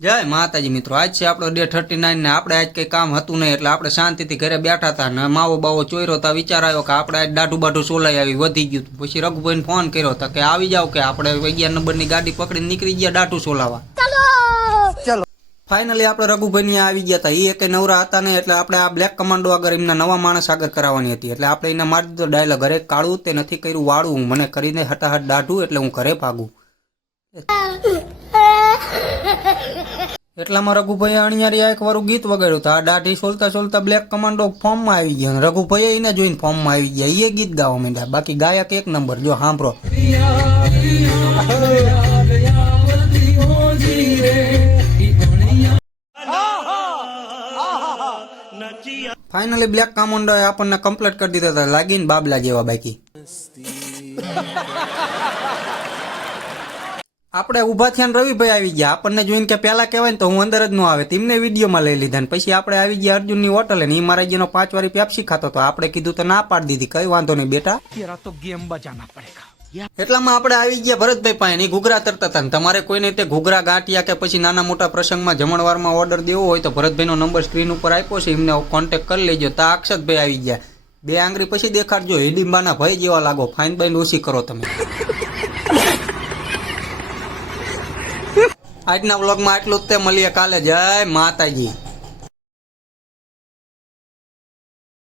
જય માતાજી મિત્રો, આજ છે આપણો ડે 39 ને આપણે આજ કઈ કામ હતું નહીં એટલે આપણે શાંતિથી ઘરે બેઠા હતા ને માવો બાવો ચોર્યો તા વિચાર આવ્યો કે આપણે આજ દાઢું બાઢું સોલાઈ આવી વધી ગયું. પછી રઘુભાઈને ફોન કર્યો હતા કે આવી જાવ કે આપણે 11 નંબરની ગાડી પકડીને નીકળી ગયા દાઢું સોલાવા. ચલો ફાઇનલી આપણે રઘુભાઈ આવી ગયા હતા. એ કઈ નવરા હતા નહીં એટલે આપણે આ બ્લેક કમાન્ડો આગળ એમના નવા માણસ આગળ કરાવવાની હતી એટલે આપણે એને મારી દીધો ડાયલોગ, ઘરે કાળું તે નથી કર્યું વાળું, મને કરીને હટાહટ દાઢું એટલે હું ઘરે ભાગું. એટલામાં રઘુભાઈ અણિયારી એક વારું ગીત વગાડ્યું તો આ દાઢી સોલતા સોલતા બ્લેક કમાન્ડો ફોર્મમાં આવી ગયા. રઘુભાઈ એને જોઈને ફોર્મમાં આવી ગયા, એ ગીત ગાવા માંડ્યા. બાકી ગાયક એક નંબર, જો સાંભળો. ફાઇનલી બ્લેક કમાન્ડો આપણને કમ્પ્લીટ કરી દીધા હતા, લાગીને બાબલા જેવા. બાકી આપણે ઉભા થયા ને રવિભાઈ આવી ગયા. આપણને જોઈને કે પેલા કહેવાય ને તો હું અંદર જ ન આવે, તેમને વિડીયોમાં લઈ લીધા ને પછી આપણે આવી ગયા અર્જુનની હોટલે ને એ મહારાજીનો 5 વારી પેપ્સી ખાતો તો આપણે કીધું તો ના પાડી દીધી, કઈ વાંધો નહીં બેટા, તો ગેમ બજાના પડેગા. એટલામાં આપણે આવી ગયા ભરતભાઈ પાસે, એ ઘૂઘરા તરતા હતા. તમારે કોઈને તે ઘૂઘરા ગાંઠિયા કે પછી નાના મોટા પ્રસંગમાં જમણવારમાં ઓર્ડર દેવો હોય તો ભરતભાઈનો નંબર સ્ક્રીન ઉપર આપ્યો છે, એમને કોન્ટેક્ટ કરી લેજો. તા અક્ષતભાઈ આવી ગયા, 2 આંગળી પછી દેખાડજો, હિડીમ્બાના ભાઈ જેવા લાગો, ફાઇન બાઈન ઓછી કરો તમે. આજના વ્લોગમાં આટલું જ તે, મળીએ કાલે. જય માતાજી.